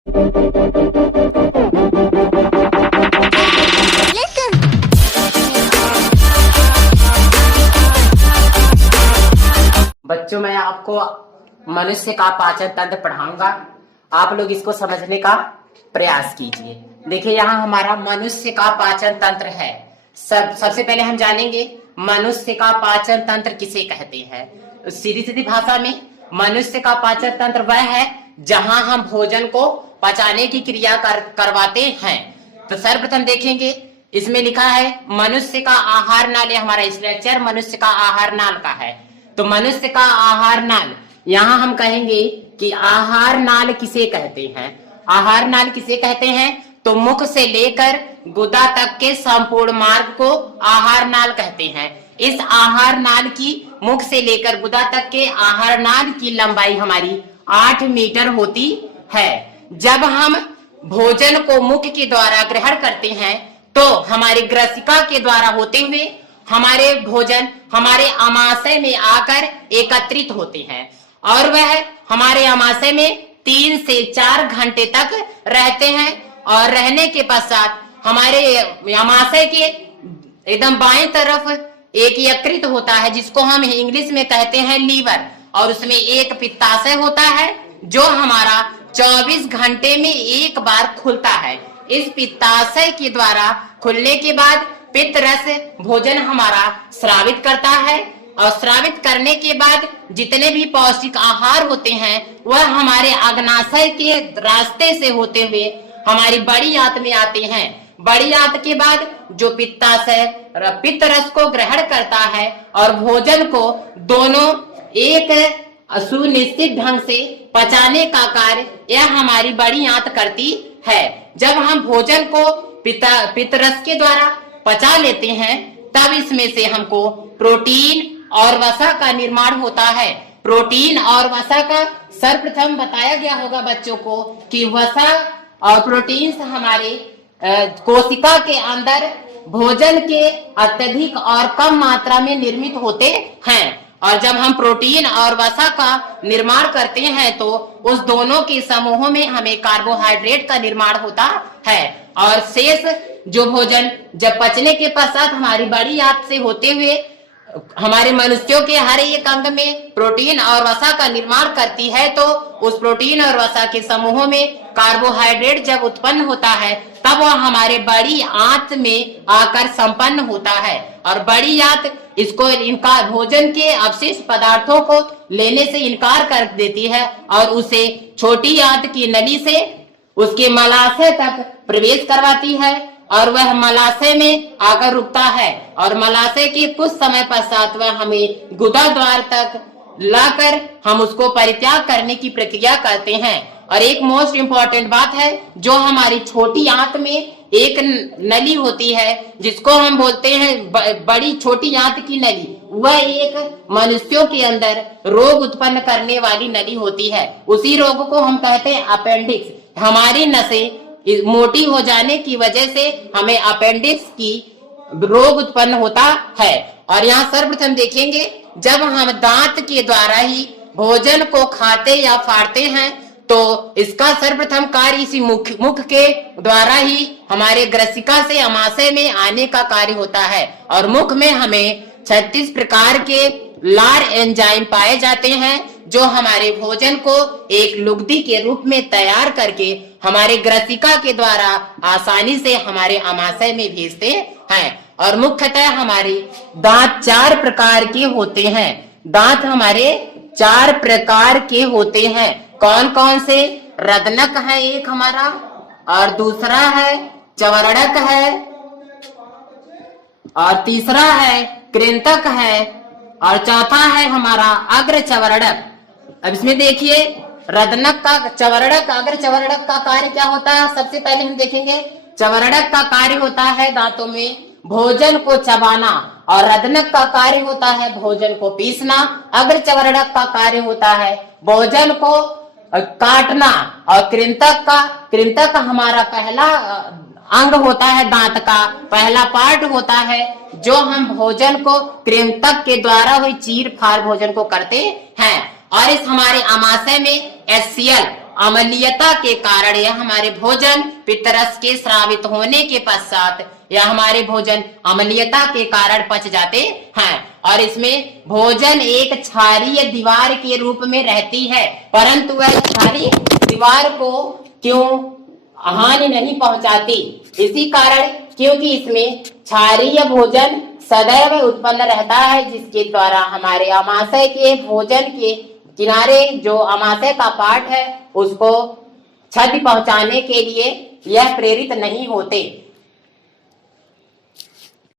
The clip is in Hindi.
बच्चों, मैं आपको मनुष्य का पाचन तंत्र पढ़ाऊंगा। आप लोग इसको समझने का प्रयास कीजिए। देखिए, यहाँ हमारा मनुष्य का पाचन तंत्र है। सबसे पहले हम जानेंगे मनुष्य का पाचन तंत्र किसे कहते हैं। सीधी सीधी भाषा में मनुष्य का पाचन तंत्र वह है जहां हम भोजन को पचाने की क्रिया करवाते हैं। तो सर्वप्रथम देखेंगे, इसमें लिखा है मनुष्य का आहार नाल। हमारा स्ट्रक्चर मनुष्य का आहार नाल का है। तो मनुष्य का आहार नाल, यहाँ हम कहेंगे कि आहार नाल किसे कहते हैं। आहार नाल किसे कहते हैं? तो मुख से लेकर गुदा तक के संपूर्ण मार्ग को आहार नाल कहते हैं। इस आहार नाल की, मुख से लेकर गुदा तक के आहार नाल की लंबाई हमारी 8 मीटर होती है। जब हम भोजन को मुख के द्वारा ग्रहण करते हैं तो हमारी ग्रसिका के द्वारा होते हुए हमारे भोजन हमारे आमाशय में आकर एकत्रित होते हैं और वह हमारे आमाशय में 3 से 4 घंटे तक रहते हैं। और रहने के पश्चात हमारे आमाशय के एकदम बाएं तरफ एक यकृत होता है जिसको हम इंग्लिश में कहते हैं लीवर, और उसमें एक पित्ताशय होता है जो हमारा 24 घंटे में एक बार खुलता है। इस पित्ताशय के द्वारा खुलने के बाद पित्त रस भोजन हमारा स्रावित करता है, और स्रावित करने के बाद जितने भी पौष्टिक आहार होते हैं वह हमारे अग्नाशय के रास्ते से होते हुए हमारी बड़ी आंत में आते हैं। बड़ी आंत के बाद जो पित्ताशय पित्त रस को ग्रहण करता है और भोजन को दोनों एक सुनिश्चित ढंग से पचाने का कार्य यह हमारी बड़ी आंत करती है। जब हम भोजन को पित्त रस के द्वारा पचा लेते हैं तब इसमें से हमको प्रोटीन और वसा का निर्माण होता है। प्रोटीन और वसा का सर्वप्रथम बताया गया होगा बच्चों को कि वसा और प्रोटीन हमारे कोशिका के अंदर भोजन के अत्यधिक और कम मात्रा में निर्मित होते हैं। और जब हम प्रोटीन और वसा का निर्माण करते हैं तो उस दोनों के समूहों में हमें कार्बोहाइड्रेट का निर्माण होता है। और शेष जो भोजन जब पचने के पश्चात हमारी बड़ी आंत से होते हुए हमारे मनुष्यों के हर एक अंग में प्रोटीन और वसा का निर्माण करती है, तो उस प्रोटीन और वसा के समूहों में कार्बोहाइड्रेट जब उत्पन्न होता है तब वह हमारे बड़ी आंत में आकर संपन्न होता है। और बड़ी आंत इसको इनका भोजन के अवशिष्ट पदार्थों को लेने से इनकार कर देती है और उसे छोटी आंत की नली से उसके मलाशय तक प्रवेश करवाती है और वह मलाशय में आकर रुकता है। और मलाशय के कुछ समय पश्चात वह हमें गुदा द्वार तक लाकर हम उसको परित्याग करने की प्रक्रिया करते हैं। और एक मोस्ट इम्पोर्टेंट बात है, जो हमारी छोटी आंत में एक नली होती है जिसको हम बोलते हैं बड़ी छोटी आंत की नली, वह एक मनुष्यों के अंदर रोग उत्पन्न करने वाली नली होती है। उसी रोग को हम कहते हैं अपेंडिक्स। हमारी नसें मोटी हो जाने की वजह से हमें अपेंडिक्स की रोग उत्पन्न होता है। और यहाँ सर्वप्रथम देखेंगे, जब हम दांत के द्वारा ही भोजन को खाते या फाड़ते हैं तो इसका सर्वप्रथम कार्य इसी मुख के द्वारा ही हमारे ग्रसिका से आमाशय में आने का कार्य होता है। और मुख में हमें 36 प्रकार के लार एंजाइम पाए जाते हैं जो हमारे भोजन को एक लुगदी के रूप में तैयार करके हमारे ग्रसिका के द्वारा आसानी से हमारे आमाशय में भेजते हैं। और मुख्यतः हमारे दांत 4 प्रकार के होते हैं। दांत हमारे 4 प्रकार के होते हैं। कौन कौन से? रदनक है एक हमारा, और दूसरा है चवरड़क है, और तीसरा है कृंतक है, और चौथा है हमारा अग्र चवरड़क। अब इसमें देखिए, रदनक का चवरड़क अग्र चवरड़क का कार्य क्या होता है। सबसे पहले हम देखेंगे, चवरड़क का कार्य होता है दांतों में भोजन को चबाना, और रदनक का कार्य होता है भोजन को पीसना। अग्र चवरड़क का कार्य होता है भोजन को काटना, और कृंतक हमारा पहला अंग होता है, दांत का पहला पार्ट होता है जो हम भोजन को कृंतक के द्वारा हुई चीर फाड़ भोजन को करते हैं। और इस हमारे आमाशय में HCl अम्लीयता के कारण यह हमारे भोजन पित्तरस के स्रावित होने के पश्चात यह हमारे भोजन अम्लीयता के कारण पच जाते हैं और इसमें भोजन एक क्षारीय दीवार के रूप में रहती है, परंतु वह क्षारीय दीवार को क्यों हानि नहीं पहुंचाती? इसी कारण क्योंकि इसमें क्षारीय भोजन सदैव उत्पन्न रहता है, जिसके द्वारा हमारे अमाशय के भोजन के किनारे जो अमाशय का पार्ट है उसको क्षति पहुंचाने के लिए यह प्रेरित नहीं होते।